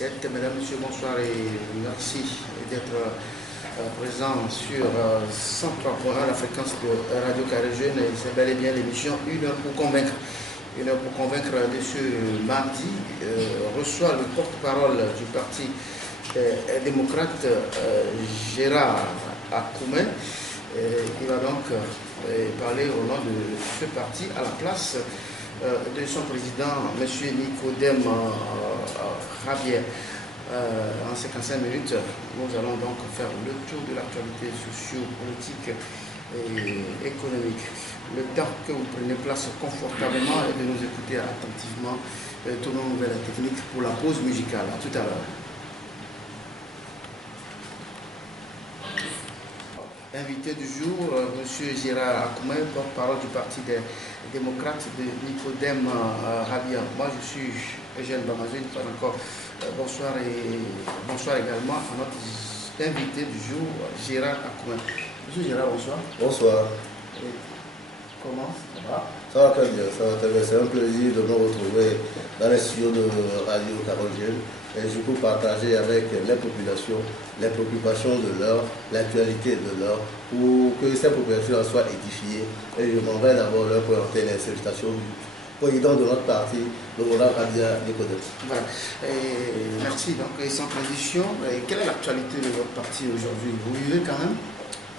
17. Mesdames, Messieurs, bonsoir et merci d'être présents sur 103.1, la fréquence de Radio Carré Jeune. Et c'est bel et bien l'émission Une heure pour convaincre. Une heure pour convaincre de ce mardi reçoit le porte-parole du Parti démocrate, Gérard Akoumé. Il va donc parler au nom de ce parti à la place de son président, M. Nicodème Rabier. En 55 minutes, nous allons donc faire le tour de l'actualité socio-politique et économique. Le temps que vous prenez place confortablement et de nous écouter attentivement, tournons vers la technique pour la pause musicale. À tout à l'heure. Invité du jour, M. Gérard Akoumé, porte-parole du Parti des démocrates de Nicodème Rabier. Moi, je suis Eugène Bamazou, une fois encore. Bonsoir et bonsoir également à notre invité du jour, Gérard Akoumé. M. Gérard, bonsoir. Bonsoir. Et comment ça va? Ça va très bien, ça va très bien. C'est un plaisir de nous retrouver dans les studios de Radio Carré Jeune et je peux partager avec les populations les préoccupations de l'heure, l'actualité de l'heure, pour que ces populations soient édifiées. Et je m'en vais d'abord leur présenter les salutations du président de notre parti, le Roland Radia Nicodème. Voilà. Merci. Donc, sans transition, quelle est l'actualité de votre parti aujourd'hui? Vous vivez quand même?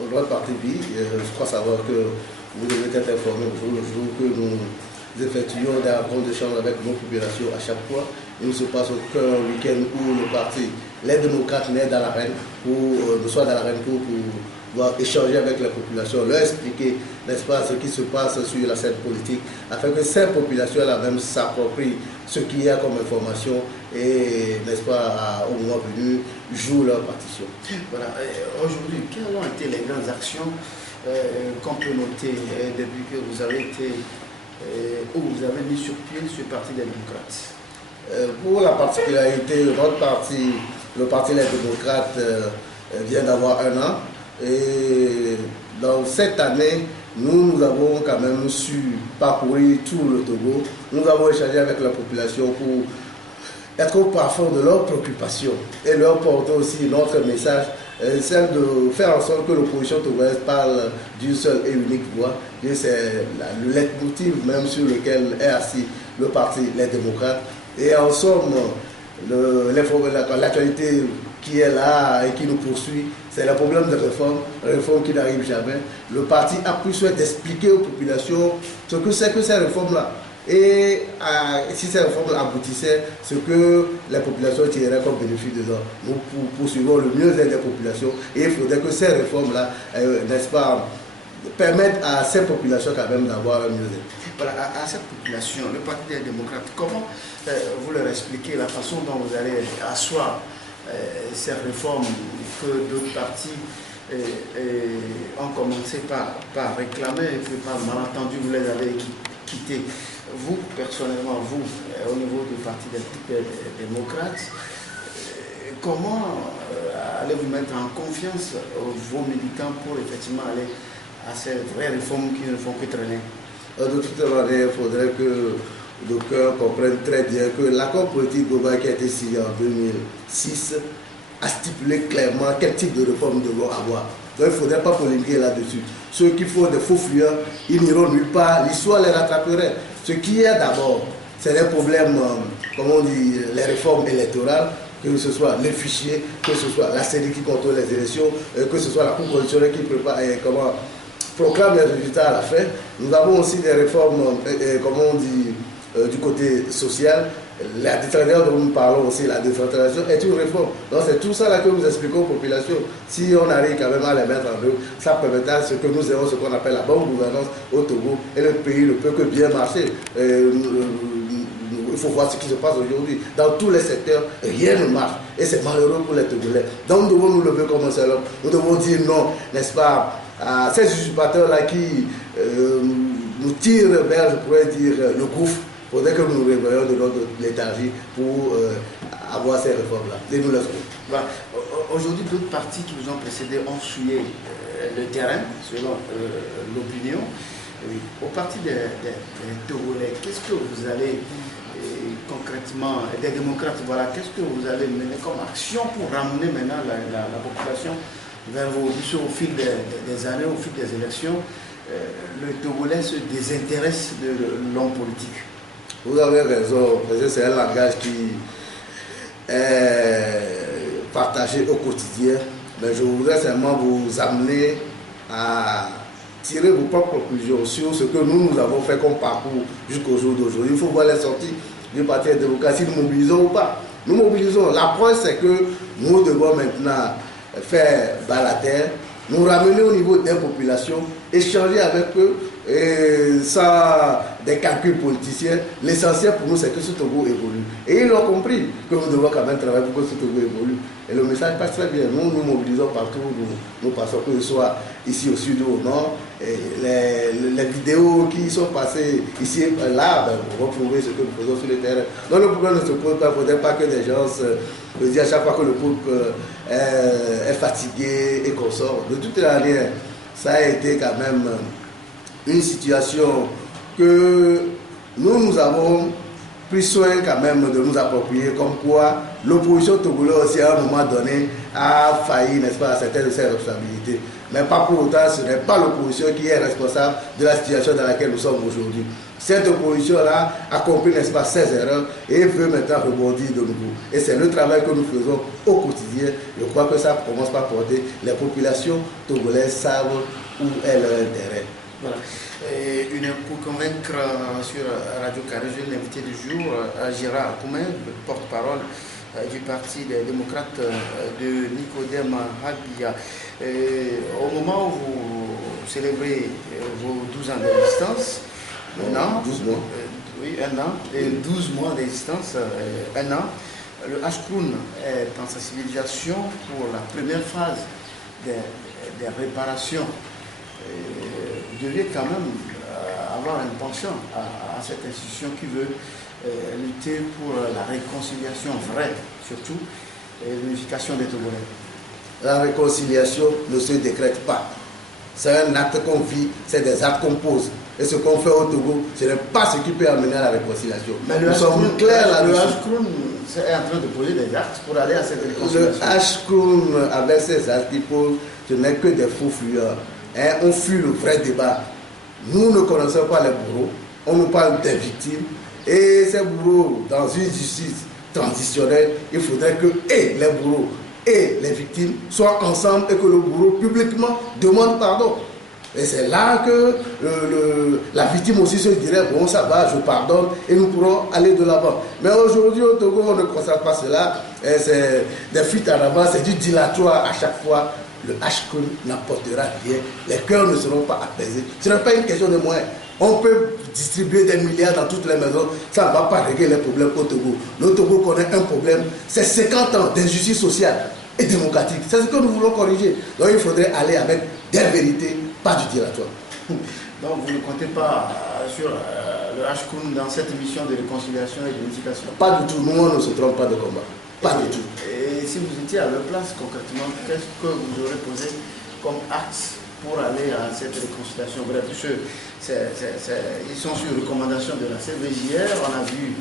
Notre parti vit, je crois savoir que vous devez être informés au jour le jour que nous effectuons des rencontres de chambre avec nos populations à chaque fois. Il ne se passe aucun week-end où le parti, les démocrates, n'est dans l'arène, nous sommes dans l'arène pour pouvoir échanger avec la population, leur expliquer, n'est-ce pas, ce qui se passe sur la scène politique, afin que ces populations-là même s'approprient ce qu'il y a comme information et, n'est-ce pas, au moment venu, jouent leur partition. Voilà. Aujourd'hui, quelles ont été les grandes actions qu'on peut noter depuis que vous avez été, où vous avez mis sur pied ce Parti des démocrates? Pour la particularité de notre parti, le Parti des démocrates vient d'avoir 1 an. Et dans cette année, nous avons quand même su parcourir tout le Togo. Nous avons échangé avec la population pour être au parfum de leurs préoccupations et leur porter aussi notre message, celle de faire en sorte que l'opposition togonaise parle d'une seule et unique voix. C'est le leitmotiv même sur lequel est assis le Parti les démocrates. Et en somme, l'actualité qui est là et qui nous poursuit, c'est le problème de réforme qui n'arrive jamais. Le parti a pris soin d'expliquer aux populations ce que c'est que ces réformes-là. Et si ces réformes aboutissaient, ce que les populations tireraient comme bénéfice dedans. Nous poursuivons le mieux-être des populations et il faudrait que ces réformes-là, n'est-ce pas, permettent à ces populations quand même d'avoir un mieux-être. Voilà, à cette population, le Parti des démocrates, comment vous leur expliquez la façon dont vous allez asseoir ces réformes que d'autres partis ont commencé par réclamer et que par malentendu vous les avez quittés? Vous, personnellement, vous, au niveau du Parti des démocrates, comment allez-vous mettre en confiance vos militants pour effectivement aller à ces vraies réformes qui ne font que traîner? De toute manière, il faudrait que le cœur comprenne très bien que l'accord politique global qui a été signé en 2006 a stipulé clairement quel type de réforme nous devons avoir. Donc il ne faudrait pas polémiquer là-dessus. Ceux qui font des faux fuyants, ils n'iront nulle part, l'histoire les rattraperait. Ce qui est d'abord, c'est les problèmes, comme on dit, les réformes électorales, que ce soit les fichiers, que ce soit la CENI qui contrôle les élections, que ce soit la Cour constitutionnelle qui prépare, proclame les résultats à la fin. Nous avons aussi des réformes, comme on dit, du côté social. La décentralisation dont nous parlons aussi, la décentralisation est une réforme. Donc c'est tout ça là que nous expliquons aux populations. Si on arrive quand même à les mettre en œuvre, ça permettra ce que nous avons, ce qu'on appelle la bonne gouvernance au Togo, et le pays ne peut que bien marcher. Il faut voir ce qui se passe aujourd'hui. Dans tous les secteurs, rien ne marche. Et c'est malheureux pour les Togolais. Donc nous devons nous lever comme un seul homme. Nous devons dire non, n'est-ce pas, à ces usurpateurs-là qui nous tirent vers, je pourrais dire, le gouffre. Il faudrait que nous nous réveillions de notre léthargie pour avoir ces réformes-là. Et nous les trouvons. Voilà. Aujourd'hui, d'autres partis qui vous ont précédé ont souillé le terrain, selon l'opinion. Au parti des Togolais, qu'est-ce que vous allez concrètement concrètement des démocrates, voilà, qu'est-ce que vous allez mener comme action pour ramener maintenant la population vers vos buts au fil des années, au fil des élections? Le Togolais se désintéresse de l'homme politique. Vous avez raison, parce que c'est un langage qui est partagé au quotidien, mais je voudrais seulement vous amener à tirer vos propres conclusions sur ce que nous avons fait comme parcours jusqu'au jour d'aujourd'hui. Il faut voir les sorties du Parti démocratique, si nous mobilisons ou pas. Nous mobilisons. La preuve, c'est que nous devons maintenant faire balader, nous ramener au niveau des populations, échanger avec eux, et sans des calculs politiciens. L'essentiel pour nous, c'est que ce Togo évolue. Et ils ont compris que nous devons quand même travailler pour que ce Togo évolue. Et le message passe très bien. Nous nous mobilisons partout, nous passons, que ce soit ici au sud ou au nord. Et les vidéos qui sont passées ici et là, on va prouver ce que nous faisons sur le terrain. Donc le problème ne se pose pas. Il ne faudrait pas que des gens se disent à chaque fois que le peuple est fatigué et qu'on sort. De toute manière, ça a été quand même une situation que nous avons pris soin quand même de nous approprier, comme quoi l'opposition togolaise aussi à un moment donné a failli, n'est-ce pas, à certaines de ses responsabilités. Mais pas pour autant, ce n'est pas l'opposition qui est responsable de la situation dans laquelle nous sommes aujourd'hui. Cette opposition-là a compris, n'est-ce pas, ses erreurs et veut maintenant rebondir de nouveau. Et c'est le travail que nous faisons au quotidien. Je crois que ça commence par porter. Les populations togolaises savent où est leur intérêt. Voilà. Et pour convaincre sur Radio Carré, l'invité du jour, Gérard Koumen, le porte-parole du Parti des démocrates de Nicodème Hagbia. Au moment où vous célébrez vos 12 ans d'existence, un an, 12 mois. Oui, un an, et 12 mois d'existence, un an, le Ashkroun est en sensibilisation pour la première phase des réparations. Vous deviez quand même avoir une pension à cette institution qui veut lutter pour la réconciliation vraie, surtout, et l'unification des Togolais. La réconciliation ne se décrète pas. C'est un acte qu'on vit, c'est des actes qu'on pose. Et ce qu'on fait au Togo, ce n'est pas ce qui peut amener à la réconciliation. Mais nous sommes clairs là-dessus. Le Ashkroun est en train de poser des actes pour aller à cette réconciliation. Le Ashkroun, avec ses actes qu'il pose, ce n'est que des faux fuyeurs. On fuit le vrai débat. Nous ne connaissons pas les bourreaux, on nous parle des victimes. Et ces bourreaux, dans une justice transitionnelle, il faudrait que et les bourreaux et les victimes soient ensemble et que le bourreau publiquement demande pardon. Et c'est là que la victime aussi se dirait, bon ça va, je pardonne et nous pourrons aller de l'avant. Mais aujourd'hui au Togo, on ne constate pas cela. C'est des fuites en avant, c'est du dilatoire à chaque fois. Le Ashkroun n'apportera rien, les cœurs ne seront pas apaisés. Ce n'est pas une question de moyens. On peut distribuer des milliards dans toutes les maisons, ça ne va pas régler les problèmes au Togo. Le Togo connaît un problème, c'est 50 ans d'injustice sociale et démocratique. C'est ce que nous voulons corriger. Donc il faudrait aller avec des vérités, pas du dilatoire. Donc vous ne comptez pas sur le Ashkroun dans cette mission de réconciliation et d'unification? Pas du tout, nous on ne se trompe pas de combat. Pas du tout. Et si vous étiez à leur place concrètement, qu'est-ce que vous aurez posé comme axe pour aller à cette réconciliation? Bref, ils sont sur recommandation de la CVJR, on a vu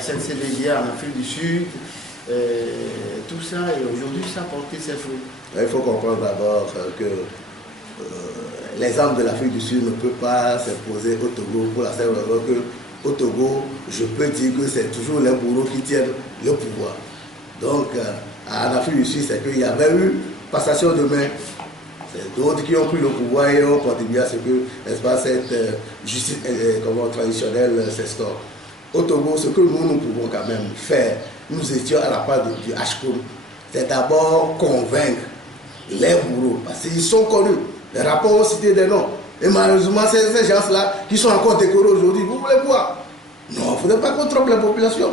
cette CVJR en Afrique du Sud, tout ça, et aujourd'hui ça a porté ses fruits. Il faut comprendre d'abord que les armes de l'Afrique du Sud ne peuvent pas s'imposer au Togo pour la simple raison que au Togo, je peux dire que c'est toujours les bourreaux qui tiennent le pouvoir. Donc, en Afrique du Sud, c'est qu'il y avait eu passation de main. C'est d'autres qui ont pris le pouvoir et ont contribué à ce que, n'est-ce pas, cette justice traditionnelle s'instaure. Au Togo, ce que nous pouvons quand même faire, nous étions à la part du Ashkroun, c'est d'abord convaincre les bourreaux, parce qu'ils sont connus. Les rapports ont cité des noms. Et malheureusement, ces gens-là qui sont encore décorés aujourd'hui, vous voulez quoi? Non, il ne faudrait pas qu'on trompe la population.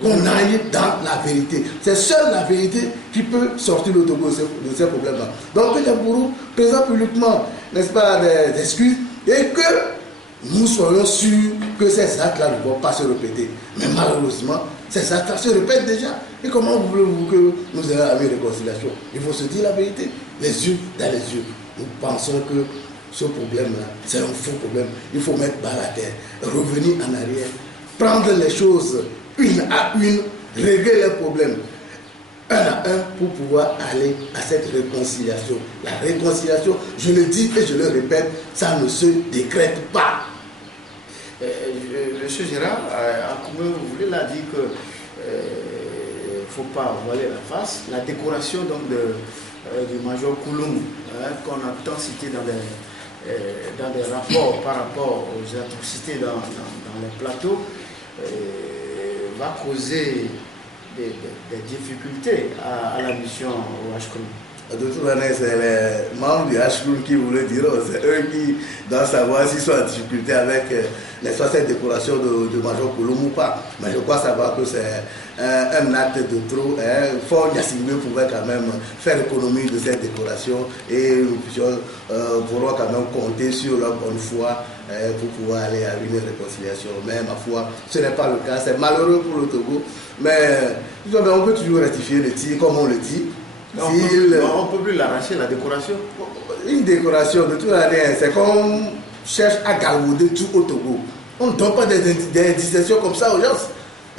Qu'on aille dans la vérité. C'est seule la vérité qui peut sortir le Togo de ces problèmes-là. Donc que les bourreaux présentent publiquement, n'est-ce pas, des excuses et que nous soyons sûrs que ces actes-là ne vont pas se répéter. Mais malheureusement, ces actes-là se répètent déjà. Et comment voulez-vous que nous ayons une réconciliation? Il faut se dire la vérité, les yeux dans les yeux. Nous pensons que ce problème-là, c'est un faux problème. Il faut mettre bas la terre, revenir en arrière, prendre les choses une à une, régler leurs problèmes un à un pour pouvoir aller à cette réconciliation. La réconciliation, je le dis et je le répète, ça ne se décrète pas. Monsieur Gérard, Akoumé, vous voulez l'a dit que il ne faut pas voiler la face. La décoration donc du major Kouloum, qu'on a tant cité dans des rapports par rapport aux atrocités dans les plateaux, va causer des difficultés à la mission au HCOUM. De toute manière, c'est les membres du HCOUM qui vous le diront. C'est eux qui doivent savoir s'ils sont en difficulté avec cette décoration de Major Kouloum ou pas. Mais je crois savoir que c'est un acte de trop. Fort Gnassingbé pouvait quand même faire économie de cette décoration et nous pourrons quand même compter sur leur bonne foi pour pouvoir aller à une réconciliation. Mais ma foi, ce n'est pas le cas. C'est malheureux pour le Togo. Mais on peut toujours rectifier le tir comme on le dit. On ne peut plus l'arracher, la décoration. Une décoration, de toute manière, c'est qu'on cherche à galvauder tout au Togo. On ne donne pas des distinctions comme ça aux gens.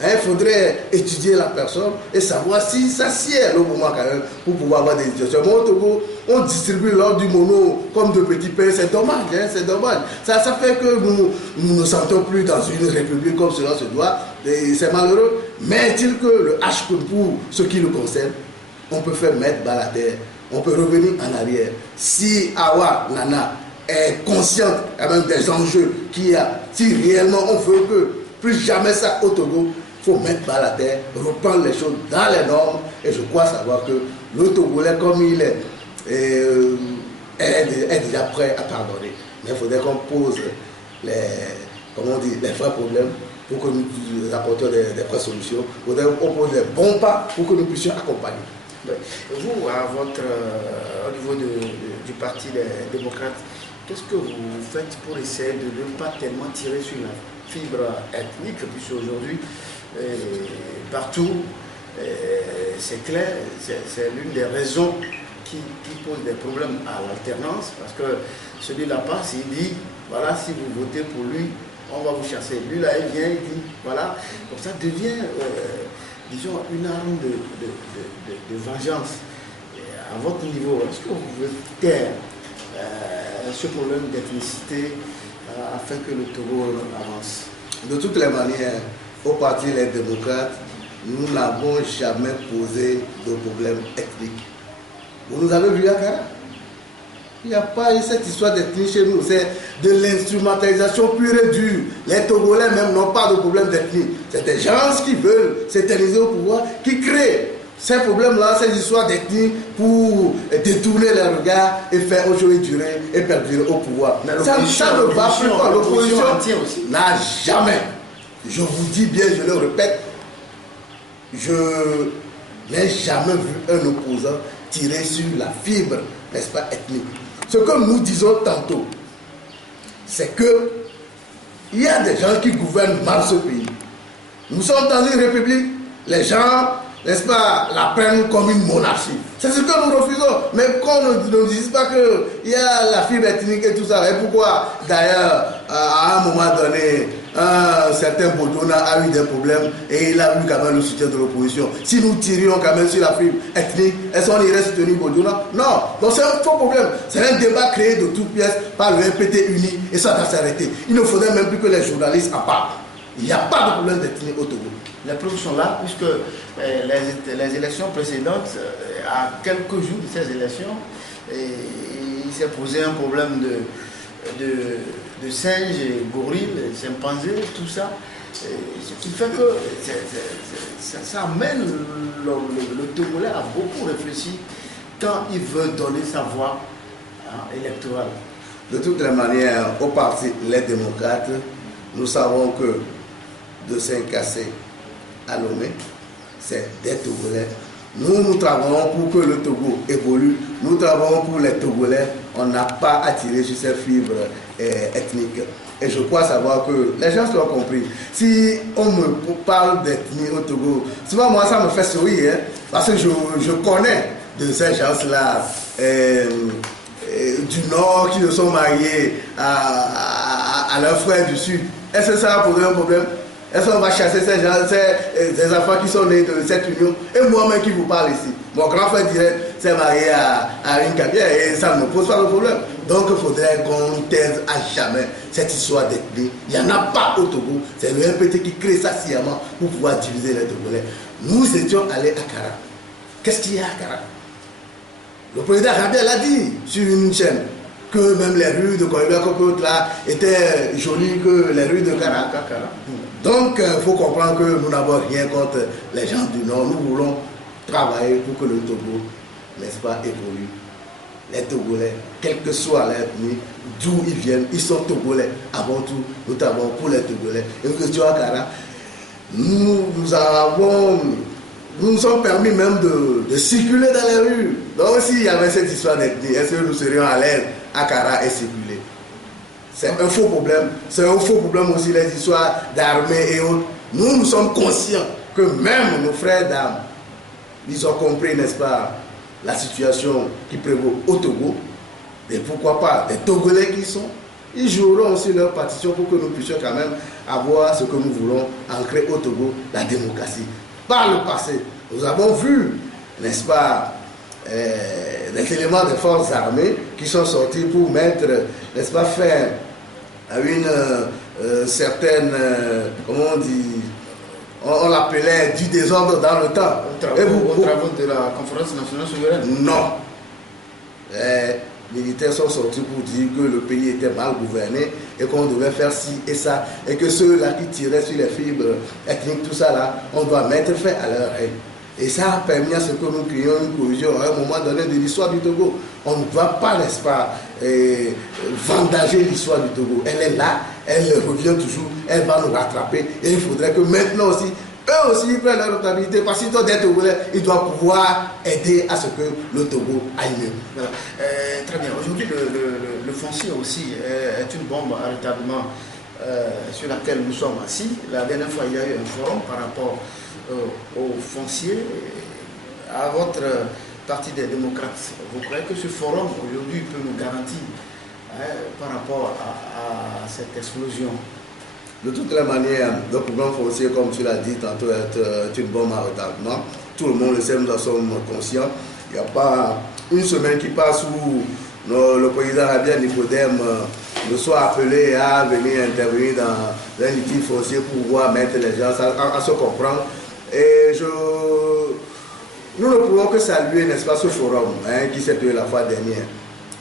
Il faudrait étudier la personne et savoir si ça sied au moment quand même pour pouvoir avoir des distinctions. Moi, au Togo, on distribue l'ordre du mono comme de petits pains. C'est dommage, c'est dommage. Ça fait que nous ne sentons plus dans une république comme cela se doit. C'est malheureux. Mais est-il que le HCOUM, pour ce qui le concerne, on peut faire mettre bas la terre, on peut revenir en arrière. Si Awa Nana est consciente quand même des enjeux qu'il y a, si réellement on veut que plus jamais ça au Togo, il faut mettre bas la terre, reprendre les choses dans les normes. Et je crois savoir que le Togolais, comme il est déjà prêt à pardonner. Mais il faudrait qu'on pose les vrais problèmes pour que nous apportions des vraies solutions. Il faudrait qu'on pose les bons pas pour que nous puissions accompagner. Vous, au niveau du Parti des démocrates, qu'est-ce que vous faites pour essayer de ne pas tellement tirer sur la fibre ethnique, puisque aujourd'hui, partout, c'est clair, c'est l'une des raisons qui pose des problèmes à l'alternance, parce que celui-là passe, il dit, voilà, si vous votez pour lui, on va vous chasser. Lui, là, il vient, il dit, voilà, donc ça devient... disons, une arme de vengeance. À votre niveau, est-ce que vous pouvez taire ce problème d'ethnicité afin que le Togo avance? De toutes les manières, au Parti des démocrates, nous n'avons jamais posé de problème ethnique. Vous nous avez vu à Kara? Il n'y a pas eu cette histoire d'ethnie chez nous, c'est de l'instrumentalisation pure et dure. Les Togolais même n'ont pas de problème d'ethnie. C'est des gens qui veulent s'éterniser au pouvoir, qui créent ces problèmes-là, ces histoires d'ethnie pour détourner les regards et faire aujourd'hui durer et perdurer au pouvoir. Ça ne va plus pas. L'opposition n'a jamais, je vous dis bien, je le répète, je n'ai jamais vu un opposant tirer sur la fibre, n'est-ce pas, ethnique. Ce que nous disons tantôt, c'est que il y a des gens qui gouvernent mal ce pays. Nous sommes dans une république, les gens, n'est-ce pas, la prennent comme une monarchie. C'est ce que nous refusons. Mais qu'on ne dise pas qu'il y a la fibre ethnique et tout ça. Et pourquoi, d'ailleurs, à un moment donné, un certain Bodona a eu des problèmes et il a eu quand même le soutien de l'opposition. Si nous tirions quand même sur la fibre ethnique, est-ce qu'on irait soutenir Bodona? Non. Donc c'est un faux problème. C'est un débat créé de toutes pièces par le RPT uni et ça doit s'arrêter. Il ne faudrait même plus que les journalistes en parlent. Il n'y a pas de problème d'ethnie au Togo. Les preuves sont là, puisque les élections précédentes, à quelques jours de ces élections, il s'est posé un problème de singes, gorilles, chimpanzés, tout ça. Ce qui fait que ça amène le Togolais à beaucoup réfléchir quand il veut donner sa voix électorale. De toutes les manières, au Parti les démocrates, nous savons que de Saint-Cassé à Lomé, c'est des Togolais. Nous travaillons pour que le Togo évolue. Nous travaillons pour les Togolais. On n'a pas à tirer sur ces fibres ethniques. Et je crois savoir que les gens l'ont compris. Si on me parle d'ethnie au Togo, souvent moi ça me fait sourire, hein, parce que je connais de ces gens-là du Nord qui se sont mariés à leurs frères du Sud. Est-ce que ça a posé un problème? Est-ce qu'on va chasser ces gens, ces enfants qui sont nés de cette union? Et moi-même qui vous parle ici, mon grand frère direct s'est marié à une Cabière et ça ne me pose pas de problème. Donc il faudrait qu'on taise à jamais cette histoire d'ethnie. Il n'y en a pas au Togo. C'est le MPT qui crée ça sciemment pour pouvoir diviser les Togolais. Nous étions allés à Kara. Qu'est-ce qu'il y a à Kara? Le président Rabia l'a dit sur une chaîne que même les rues de Koyba là étaient jolies que les rues de Kara. Donc il faut comprendre que nous n'avons rien contre les gens du Nord. Nous voulons travailler pour que le Togo, n'est-ce pas, évolue. Les Togolais, quelle que soit l'ethnie, d'où ils viennent, ils sont Togolais avant tout, notamment pour les Togolais. Une question à Kara, nous nous sommes permis même de circuler dans les rues. Donc s'il y avait cette histoire d'ethnie, est-ce que nous serions à l'aise à Kara et circuler? C'est un faux problème. C'est un faux problème aussi les histoires d'armée et autres. Nous sommes conscients que même nos frères d'armes, ils ont compris, n'est-ce pas, la situation qui prévaut au Togo. Et pourquoi pas les Togolais qui sont, ils joueront aussi leur partition pour que nous puissions quand même avoir ce que nous voulons, ancrer au Togo, la démocratie. Par le passé, nous avons vu, n'est-ce pas, des éléments des forces armées qui sont sortis pour mettre, n'est-ce pas, faire à une certaine, comment on dit, on l'appelait du désordre dans le temps. Aux travaux de la conférence nationale souveraine? Non. Les militaires sont sortis pour dire que le pays était mal gouverné et qu'on devait faire ci et ça. Et que ceux-là qui tiraient sur les fibres ethniques, tout ça là, on doit mettre fin à leur règne. Et ça a permis à ce que nous créions une cohésion à un moment donné de l'histoire du Togo. On ne va pas, n'est-ce pas, vendager l'histoire du Togo. Elle est là, elle revient toujours, elle va nous rattraper. Et il faudrait que maintenant aussi, eux aussi ils prennent leur responsabilité. Parce qu'ils sont des Togolais, ils doivent pouvoir aider à ce que le Togo aille mieux. Voilà. Très bien. Aujourd'hui, le foncier aussi est une bombe à retardement sur laquelle nous sommes assis. La dernière fois, il y a eu un forum par rapport au foncier. À votre parti des démocrates, vous croyez que ce forum aujourd'hui peut nous garantir par rapport à cette explosion? De toutes les manières, le problème foncier, comme tu l'as dit tantôt, est une bombe à retardement. Tout le monde le sait, nous en sommes conscients. Il n'y a pas une semaine qui passe où le président Rabia Nicodème ne soit appelé à venir intervenir dans un litige foncier pour pouvoir mettre les gens à se comprendre. Et nous ne pouvons que saluer, n'est-ce pas, ce forum qui s'est tenu la fois dernière.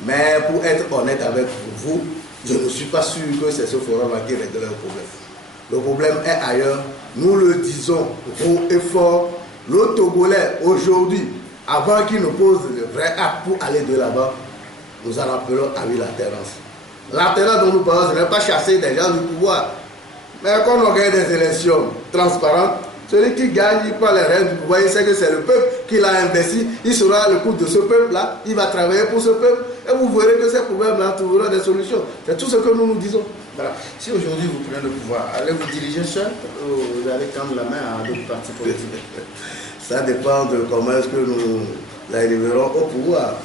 Mais pour être honnête avec vous, je ne suis pas sûr que c'est ce forum qui règle le problème. Le problème est ailleurs. Nous le disons haut et fort. Le Togolais, aujourd'hui, avant qu'il ne pose le vrai acte pour aller de là-bas, nous en appelons à lui l'alternance. L'alternance dont nous parlons, ce n'est pas chasser des gens du pouvoir. Mais quand on organise des élections transparentes, celui qui gagne, il prend les rênes du pouvoir, il sait que c'est le peuple qui l'a investi, il sera le coup de ce peuple-là, il va travailler pour ce peuple, et vous verrez que ces problèmes-là trouveront des solutions. C'est tout ce que nous nous disons. Voilà. Si aujourd'hui vous prenez le pouvoir, allez-vous diriger seul ou vous allez tendre la main à d'autres partis politiques? Ça dépend de comment est-ce que nous arriverons au pouvoir.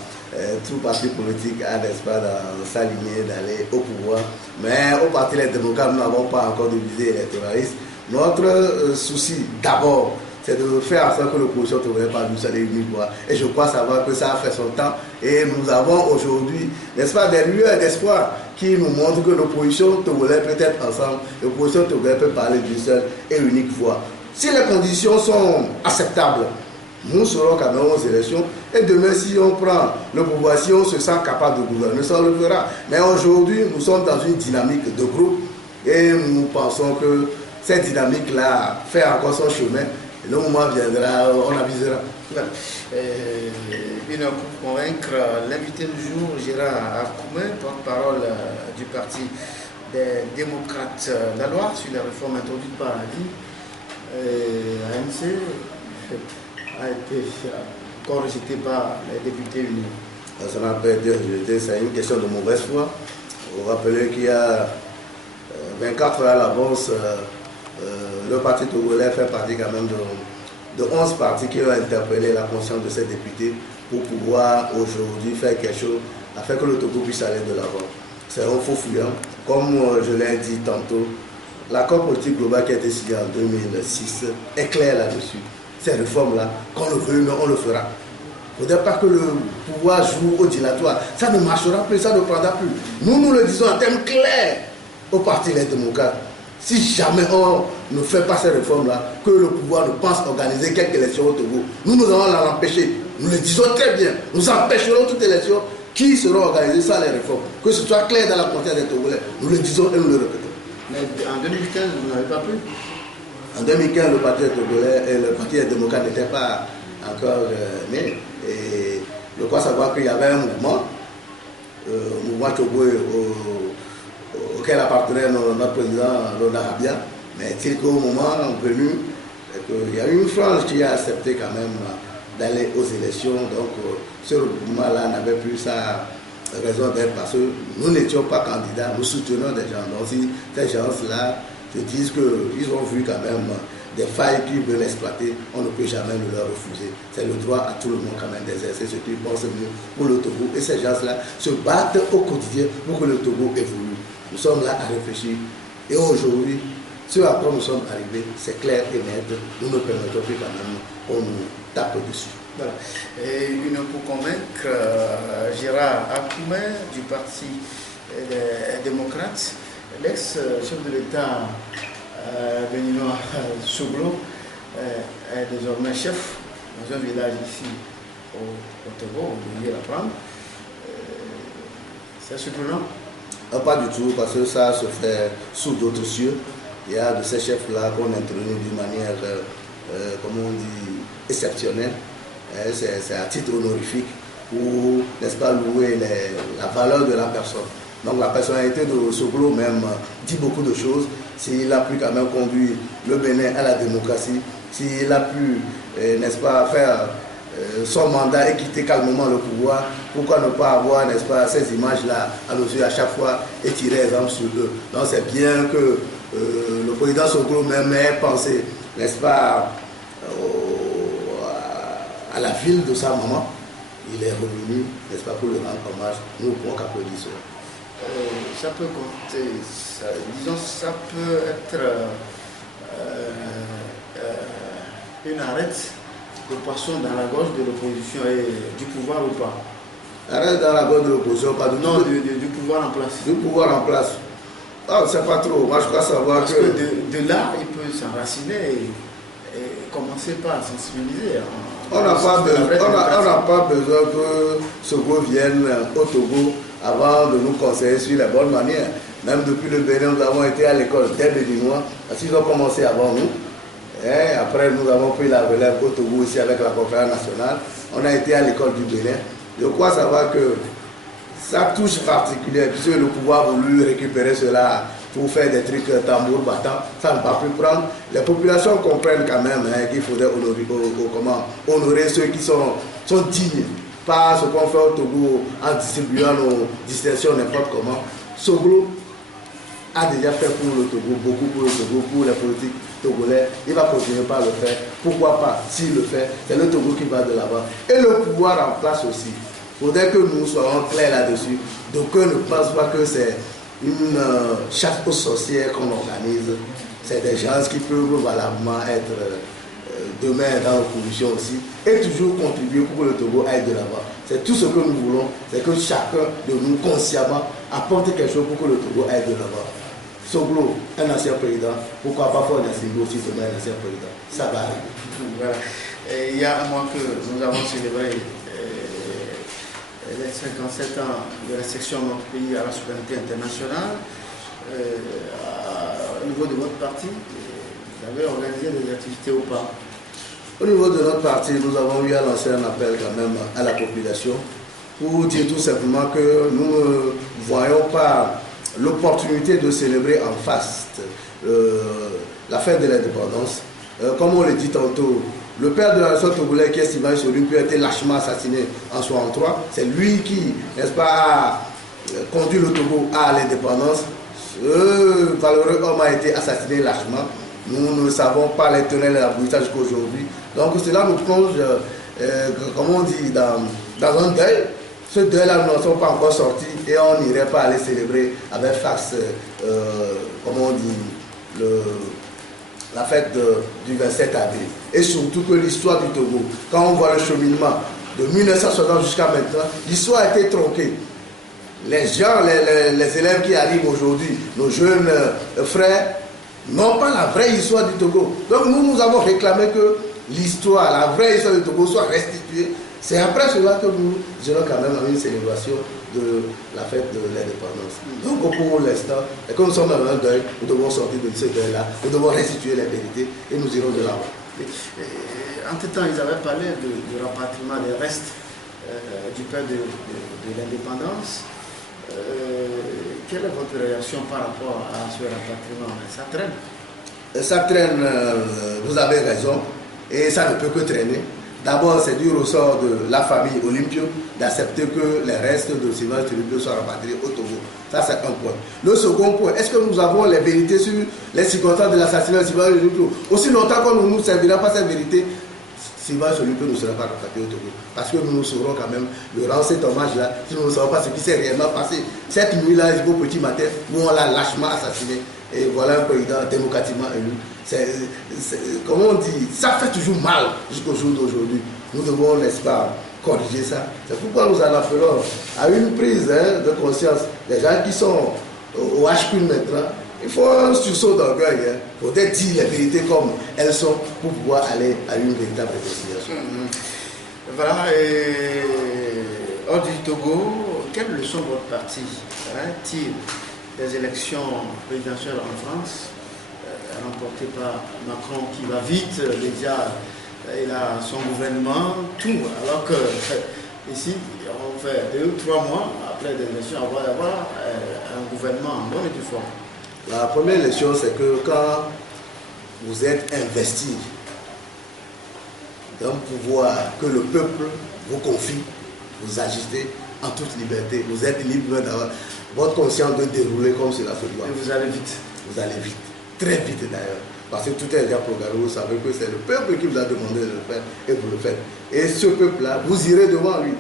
Tout parti politique a, n'est-ce pas, dans sa lignée d'aller au pouvoir. Mais au parti des démocrates, nous n'avons pas encore de visée électoraliste. Notre souci, d'abord, c'est de faire en sorte que l'opposition ne devrait pas nous saler une fois. Et je crois savoir que ça a fait son temps. Et nous avons aujourd'hui, n'est-ce pas, des lueurs d'espoir qui nous montrent que l'opposition togolaise peut être ensemble. L'opposition togolaise peut parler d'une seule et unique voix. Si les conditions sont acceptables, nous serons quand même aux élections. Et demain, si on prend le pouvoir, si on se sent capable de gouverner, ça on le fera. Mais aujourd'hui, nous sommes dans une dynamique de groupe. Et nous pensons que cette dynamique-là fait encore son chemin. Et le moment viendra, on avisera. Voilà. Pour convaincre l'invité du jour, Gérard Akoumé, porte-parole du parti des démocrates de la Loire sur les réformes introduites par l'ANC, a été encore rejeté par les députés unis. Ça n'a pas été rejeté, c'est une question de mauvaise foi. Vous rappelez qu'il y a 24 heures à l'avance, le parti togolais fait partie quand même de 11 partis qui ont interpellé la conscience de ces députés pour pouvoir aujourd'hui faire quelque chose afin que le Togo puisse aller de l'avant. C'est un faux fuyant. Comme je l'ai dit tantôt, l'accord politique global qui a été signé en 2006 est clair là-dessus. Ces réformes-là, qu'on le veuille, on le fera. Il ne faudrait pas que le pouvoir joue au dilatoire. Ça ne marchera plus, ça ne prendra plus. Nous le disons en termes clairs au Parti des démocrates. Si jamais on ne fait pas ces réformes-là, que le pouvoir ne pense organiser quelques élections au Togo, nous allons l'empêcher. Nous le disons très bien. Nous empêcherons toutes les élections qui seront organisées sans les réformes. Que ce soit clair dans la conscience des Togolais. Nous le disons et nous le répétons. Mais en 2015, vous n'avez pas pu? En 2015, le Parti des Togolais et le Parti des démocrates n'étaient pas encore nés. Et je crois savoir qu'il y avait un mouvement Togo auquel appartenait notre président Ronald Rabia. Mais il qu'au moment venu, il y a eu une frange qui a accepté quand même d'aller aux élections. Donc ce mouvement-là n'avait plus sa raison d'être parce que nous n'étions pas candidats, nous soutenons des gens. Donc si ces gens-là se disent qu'ils ont vu quand même des failles qu'ils veulent exploiter, on ne peut jamais nous leur refuser. C'est le droit à tout le monde quand même d'exercer ce qu'ils pensent mieux pour le Togo. Et ces gens-là se battent au quotidien pour que le Togo évolue. Nous sommes là à réfléchir. Et aujourd'hui, ce à quoi nous sommes arrivés, c'est clair et net. Nous ne permettons plus quand même qu'on nous tape dessus. Voilà. Et une pour convaincre Gérard Akoumé du Parti des démocrates, l'ex-chef de l'État béninois Souglo est désormais chef dans un village ici au Togo, au Guinée-la-Prendre. C'est surprenant? Pas du tout, parce que ça se fait sous d'autres cieux. Il y a de ces chefs-là qu'on introduit d'une manière, comme on dit, exceptionnelle. C'est à titre honorifique pour, n'est-ce pas, louer la valeur de la personne. Donc la personnalité de Souglo même dit beaucoup de choses. S'il a pu quand même conduire le Bénin à la démocratie, s'il a pu, n'est-ce pas, faire son mandat et quitter calmement le pouvoir, pourquoi ne pas avoir, n'est-ce pas, ces images-là à nos yeux à chaque fois et tirer exemple sur eux. Donc c'est bien que le président Souglo même ait pensé, n'est-ce pas, à la ville de sa maman. Il est revenu, n'est-ce pas, pour le rendre hommage. Nous ne pouvons qu'applaudir cela. Ça peut compter, disons, ça peut être une arête de poisson dans la gorge de l'opposition et du pouvoir ou pas? Arrête dans la gorge de l'opposition, pas du tout. Non, du pouvoir en place. Du pouvoir en place. Ah, c'est pas trop. Moi, je crois savoir parce que de là, il peut s'enraciner et commencer par sensibiliser. On n'a pas besoin que Sogo vienne au Togo avant de nous conseiller sur les bonnes manières. Même depuis le Bénin, nous avons été à l'école des Béninois, parce qu'ils ont commencé avant nous. Et après, nous avons pris la relève au Togo ici avec la conférence nationale. On a été à l'école du Bénin. Je crois savoir que ça touche particulière, puisque le pouvoir a voulu récupérer cela pour faire des trucs tambour battant, ça ne va plus prendre. Les populations comprennent quand même qu'il faudrait honorer ceux qui sont dignes, pas ce qu'on fait au Togo en distribuant nos distinctions n'importe comment. Souglo a déjà fait pour le Togo, beaucoup pour le Togo, pour les politiques togolais. Il va continuer par le faire. Pourquoi pas? S'il le fait, c'est le Togo qui va de l'avant. Et le pouvoir en place aussi. Il faudrait que nous soyons clairs là-dessus. D'aucuns ne pensent pas que c'est une chasse aux sorcières qu'on organise. C'est des gens qui peuvent valablement être demain dans l'opposition aussi et toujours contribuer pour que le Togo aille de l'avant. C'est tout ce que nous voulons, c'est que chacun de nous consciemment apporte quelque chose pour que le Togo aille de l'avant. Souglo, un ancien président, pourquoi pas faire un aussi demain un ancien président? Ça va arriver. Voilà. Et il y a un mois que nous avons célébré les 57 ans de la section de notre pays à la souveraineté internationale. Au niveau de votre parti, vous avez organisé des activités ou pas? Au niveau de notre parti, nous avons eu à lancer un appel quand même à la population pour dire tout simplement que nous ne voyons pas l'opportunité de célébrer en faste la fête de l'indépendance. Comme on le dit tantôt, le père de la nation togolaise qui est Sylvain Soluku a été lâchement assassiné en 1963. C'est lui qui, n'est-ce pas, a conduit le Togo à l'indépendance. Ce valeureux homme a été assassiné lâchement. Nous ne savons pas les tenants et l'aboutissage jusqu'à aujourd'hui. Donc cela nous plonge, comme on dit, dans un deuil. Ce deuil-là, nous n'en sommes pas encore sortis et on n'irait pas aller célébrer avec face, comme on dit, la fête du 27 avril. Et surtout que l'histoire du Togo, quand on voit le cheminement de 1960 jusqu'à maintenant, l'histoire a été tronquée. Les gens, les élèves qui arrivent aujourd'hui, nos jeunes frères, n'ont pas la vraie histoire du Togo. Donc nous avons réclamé que l'histoire, la vraie histoire du Togo soit restituée. C'est après cela que nous irons quand même à une célébration de la fête de l'indépendance. Donc pour l'instant, et comme nous sommes dans un deuil, nous devons sortir de ce deuil-là, nous devons restituer les vérités et nous irons de l'avant. Entre-temps, ils avaient parlé du rapatriement des restes du père de l'indépendance. Quelle est votre réaction par rapport à ce rapatriement? Ça traîne? Ça traîne, vous avez raison, et ça ne peut que traîner. D'abord, c'est du ressort de la famille Olympio d'accepter que les restes de Sylvain Olympio soient rapatriés au Togo. Ça, c'est un point. Le second point, est-ce que nous avons les vérités sur les circonstances de l'assassinat de Sylvain Olympio? Aussi longtemps qu'on ne nous servira pas cette vérité, Sylvain Olympio ne sera pas rapatrié au Togo. Parce que nous saurons quand même le rendre cet hommage-là si nous ne savons pas ce qui s'est réellement passé. Cette nuit-là, jusqu'au petit matin, où on l'a lâchement assassiné. Et voilà un président démocratiquement élu. Comment on dit, ça fait toujours mal jusqu'au jour d'aujourd'hui. Nous devons, n'est-ce pas, corriger ça. C'est pourquoi nous en appelons à une prise de conscience. Les gens qui sont au HQ maintenant, il faut un sursaut d'orgueil. Il faut dire les vérités comme elles sont pour pouvoir aller à une véritable réconciliation. Voilà, et hors du Togo, quelle leçon votre parti tire des élections présidentielles en France, remportées par Macron qui va vite, déjà il a son gouvernement, tout, alors que ici, on fait 2 ou 3 mois après les élections, on va avoir un gouvernement en bonne et due forme. La première leçon, c'est que quand vous êtes investi d'un pouvoir que le peuple vous confie, vous agissez en toute liberté, vous êtes libre d'avoir votre conscience de dérouler comme cela se doit. Et vous allez vite. Vous allez vite, très vite d'ailleurs. Parce que tout est déjà programmé, vous savez que c'est le peuple qui vous a demandé de le faire et vous le faites. Et ce peuple-là, vous irez devant lui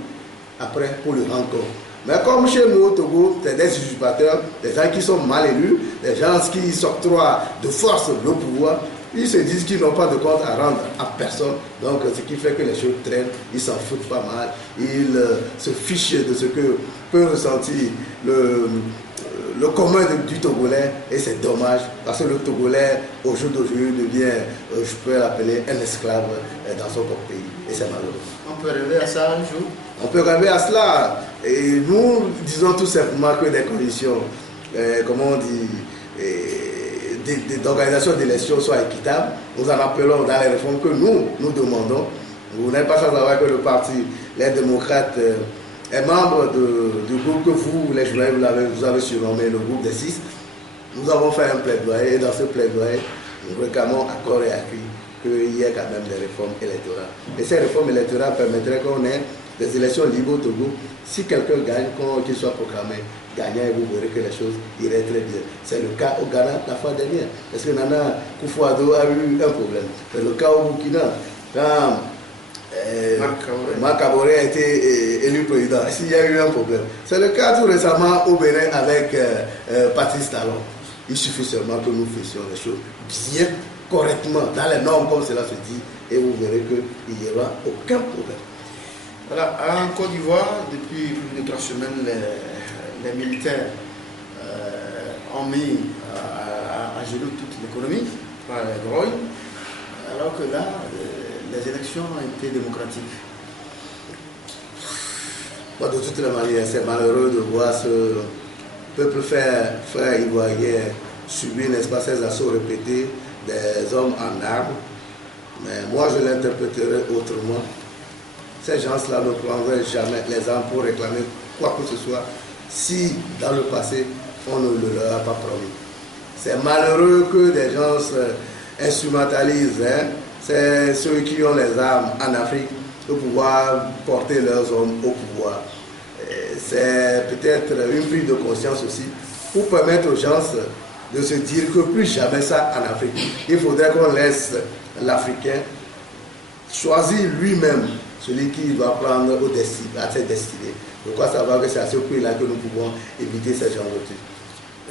après pour le rendre compte. Mais comme chez nous au Togo, c'est des usurpateurs, des gens qui sont mal élus, des gens qui s'octroient de force le pouvoir, ils se disent qu'ils n'ont pas de compte à rendre à personne. Donc ce qui fait que les choses traînent, ils s'en foutent pas mal, ils se fichent de ce que peut ressentir le commun du Togolais, et c'est dommage parce que le Togolais au jour d'aujourd'hui devient, je peux l'appeler un esclave dans son propre pays, et c'est malheureux. On peut rêver à ça un jour? On peut rêver à cela, et nous disons tout simplement que des conditions, comment on dit, d'organisation d'élections soient équitables. Nous en appelons dans les réformes que nous demandons. Vous n'êtes pas sans savoir que le parti, les démocrates, est membre du groupe que vous, les journalistes, vous avez surnommé le groupe des 6. Nous avons fait un plaidoyer, et dans ce plaidoyer, nous réclamons à corps et à cri qu'il y ait quand même des réformes électorales. Et ces réformes électorales permettraient qu'on ait des élections libres au Togo. Si quelqu'un gagne, qu'il soit proclamé gagnant, et vous verrez que les choses iraient très bien. C'est le cas au Ghana la fois dernière. Parce que Nana Akufo-Addo a eu un problème. C'est le cas au Burkina. Quand Marc Kaboré a été élu président, il y a eu un problème. C'est le cas tout récemment au Bénin avec Patrice Talon. Il suffit seulement que nous fassions les choses bien, correctement, dans les normes comme cela se dit, et vous verrez qu'il n'y aura aucun problème. Voilà, en Côte d'Ivoire, depuis plus de 3 semaines, les militaires ont mis à genoux toute l'économie par les drogues, alors que là, les élections ont été démocratiques. Bon, de toutes les manières, c'est malheureux de voir ce peuple frère ivoirien subir, n'est-ce pas, ces assauts répétés des hommes en armes. Mais moi, je l'interpréterai autrement. Ces gens-là ne prendraient jamais les armes pour réclamer quoi que ce soit si, dans le passé, on ne le leur a pas promis. C'est malheureux que des gens instrumentalisent, c'est ceux qui ont les armes en Afrique de pouvoir porter leurs hommes au pouvoir. C'est peut-être une prise de conscience aussi pour permettre aux gens de se dire que plus jamais ça en Afrique. Il faudrait qu'on laisse l'Africain choisir lui-même celui qui doit prendre à ses destinées. Je crois savoir que c'est à ce prix-là que nous pouvons éviter ce genre de trucs.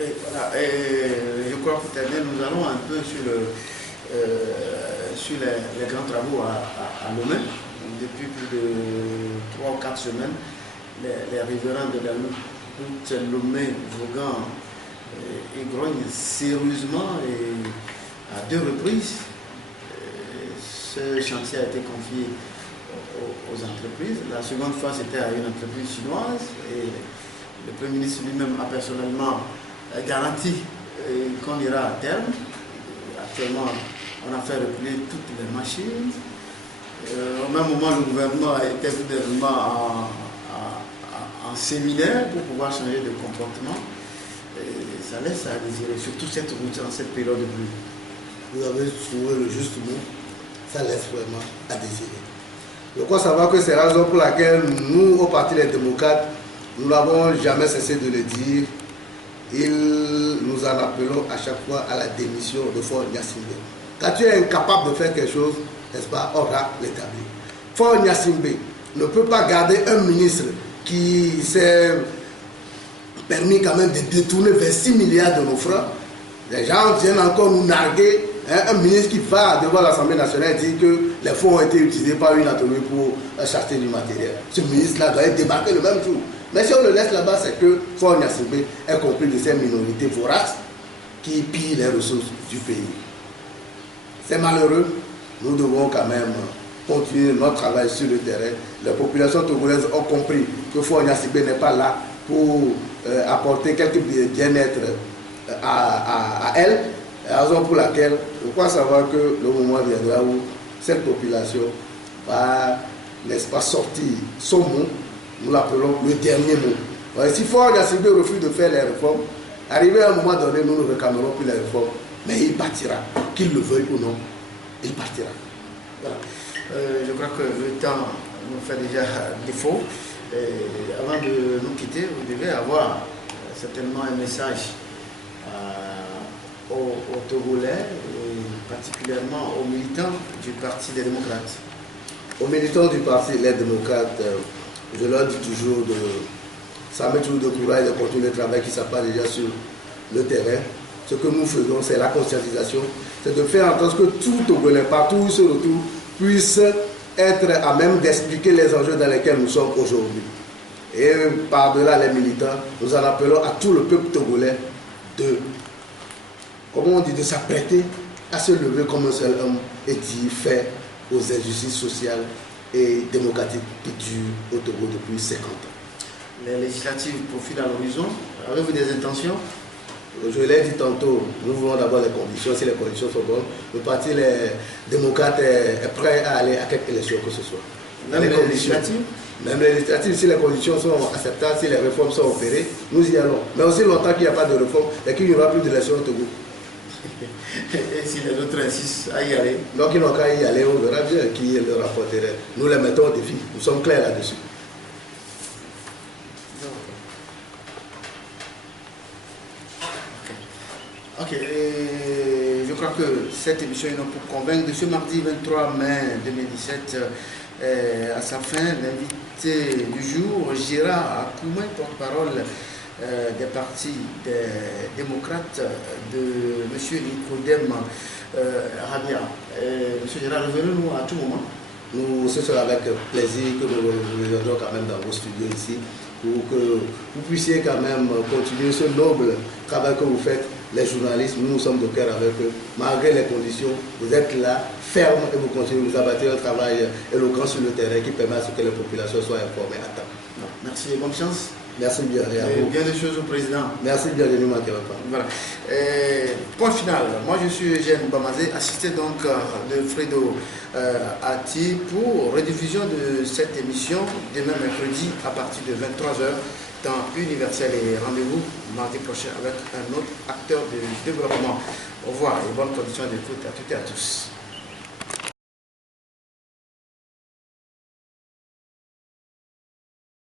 Et voilà, et je crois que nous allons un peu sur les grands travaux à Lomé. Depuis plus de 3 ou 4 semaines, les riverains de la route Lomé, Vaughan et grognent sérieusement et à 2 reprises. Ce chantier a été confié aux entreprises. La seconde fois, c'était à une entreprise chinoise et le Premier ministre lui-même a personnellement garanti qu'on ira à terme. Actuellement, on a fait reculer toutes les machines. Au même moment, le gouvernement était vraiment en séminaire pour pouvoir changer de comportement. Et ça laisse à désirer, surtout cette route en cette période de pluie. Vous avez trouvé le juste mot, ça laisse vraiment à désirer. Je crois savoir que c'est la raison pour laquelle nous, au Parti des démocrates, nous n'avons jamais cessé de le dire. Nous en appelons à chaque fois à la démission de Faure Gnassingbé. Quand tu es incapable de faire quelque chose, n'est-ce pas, on va l'établir. Faure Gnassingbé ne peut pas garder un ministre qui s'est permis quand même de détourner 26 milliards de nos francs. Les gens viennent encore nous narguer. Un ministre qui va devant l'Assemblée nationale dit que les fonds ont été utilisés par une entreprise pour acheter du matériel. Ce ministre-là doit être débarqué le même jour. Mais si on le laisse là-bas, c'est que Faure Gnassingbé est compris de ces minorités voraces qui pillent les ressources du pays. C'est malheureux. Nous devons quand même continuer notre travail sur le terrain. Les populations togolaises ont compris que Faure Gnassingbé n'est pas là pour apporter quelque bien-être à elles. La raison pour laquelle je crois savoir que le moment viendra où cette population va, n'est-ce pas, sortir son mot, nous l'appelons le dernier mot. Si Faure Gnassingbé refuse de faire les réformes, arrivé à un moment donné, nous ne réclamerons plus les réformes, mais il partira, qu'il le veuille ou non, il partira. Voilà. Je crois que le temps nous fait déjà défaut. Avant de nous quitter, vous devez avoir certainement un message aux Togolais et particulièrement aux militants du Parti des démocrates. Aux militants du Parti des démocrates, je leur dis toujours ça met toujours de courage de continuer le travail qui s'appelle déjà sur le terrain. Ce que nous faisons, c'est la conscientisation, c'est de faire en sorte que tout Togolais, partout où il se retrouve, puisse être à même d'expliquer les enjeux dans lesquels nous sommes aujourd'hui. Et par-delà les militants, nous en appelons à tout le peuple togolais de s'apprêter à se lever comme un seul homme et d'y faire aux injustices sociales et démocratiques qui durent au Togo depuis 50 ans. Les législatives profilent à l'horizon. Avez-vous des intentions? Je l'ai dit tantôt, nous voulons d'abord les conditions. Si les conditions sont bonnes, le Parti des démocrates est prêt à aller à quelque élection que ce soit. Même les législatives? Même les législatives, si les conditions sont acceptables, si les réformes sont opérées, nous y allons. Mais aussi longtemps qu'il n'y a pas de réforme et qu'il n'y aura plus d'élection au Togo. Et si les autres insistent à y aller? Donc ils n'ont qu'à y aller, on verra bien qui le rapporterait. Nous les mettons au défi, nous sommes clairs là-dessus. Ok, et je crois que cette émission est pour convaincre de ce mardi 23 mai 2017 à sa fin. L'invité du jour, Gérard Akoumen, porte-parole des partis des démocrates de M. Nicodème Rabia. Monsieur Gérard, revenez-nous à tout moment. Ce sera avec plaisir que nous reviendrons quand même dans vos studios ici pour que vous puissiez quand même continuer ce noble travail que vous faites. Les journalistes, nous sommes de cœur avec eux. Malgré les conditions, vous êtes là, ferme et vous continuez, vous abattez un travail éloquent sur le terrain qui permet à ce que les populations soient informées à temps. Merci et bonne chance. Merci bien. Et bien des choses au président. Merci bien, ne manquez pas. Voilà. Point final. Moi, je suis Eugène Bamazé, assisté donc de Fredo Ati pour rediffusion de cette émission demain mercredi à partir de 23h dans Universel et rendez-vous mardi prochain avec un autre acteur de développement. Au revoir et bonnes conditions d'écoute à toutes et à tous.